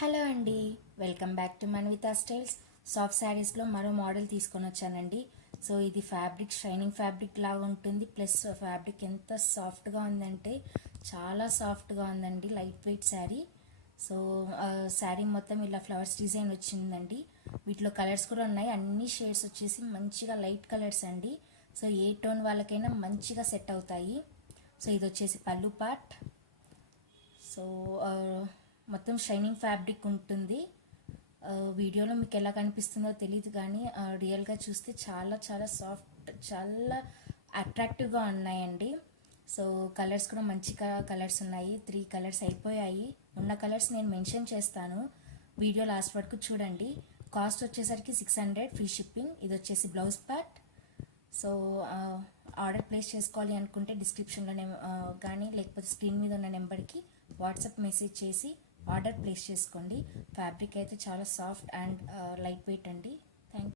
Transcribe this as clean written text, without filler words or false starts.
Hello అండి, welcome back to Manvitha styles. Soft శారీస్లో మరో మోడల్ తీసుకొని వచ్చానండి. సో ఇది ఫ్యాబ్రిక్ షైనింగ్ ఫ్యాబ్రిక్ లాగా ఉంటుంది. ప్లస్ ఫ్యాబ్రిక్ ఎంత సాఫ్ట్గా ఉందంటే చాలా సాఫ్ట్గా ఉందండి. Light weight sari. So sari మొత్తం ఇలా ఫ్లవర్స్ డిజైన్ వచ్చిందండి. వీటిలో కలర్స్ కూడా ఉన్నాయి. అన్ని షేడ్స్ వచ్చేసి మంచిగా లైట్ కలర్స్ అండి. సో ఏ టోన్ వాళ్ళకైనా మంచిగా సెట్ అవుతాయి. సో ఇది వచ్చేసి పళ్ళు పార్ట్. సో మొత్తం షైనింగ్ ఫ్యాబ్రిక్ ఉంటుంది. వీడియోలో మీకు ఎలా కనిపిస్తుందో తెలియదు, కానీ రియల్గా చూస్తే చాలా చాలా సాఫ్ట్, చాలా అట్రాక్టివ్గా ఉన్నాయండి. సో కలర్స్ కూడా మంచిగా కలర్స్ ఉన్నాయి. 3 కలర్స్ అయిపోయాయి. ఉన్న కలర్స్ నేను మెన్షన్ చేస్తాను, వీడియో లాస్ట్ వరకు చూడండి. కాస్ట్ వచ్చేసరికి 600 ఫ్రీ షిప్పింగ్. ఇది వచ్చేసి blouse part. So order place చేసుకోవాలి అనుకుంటే డిస్క్రిప్షన్లో కానీ లేకపోతే స్క్రీన్ మీద ఉన్న నెంబర్కి వాట్సాప్ మెసేజ్ చేసి ఆర్డర్ ప్లేస్ చేసుకోండి. ఫ్యాబ్రిక్ అయితే చాలా సాఫ్ట్ అండ్ లైట్ వెయిట్ అండి.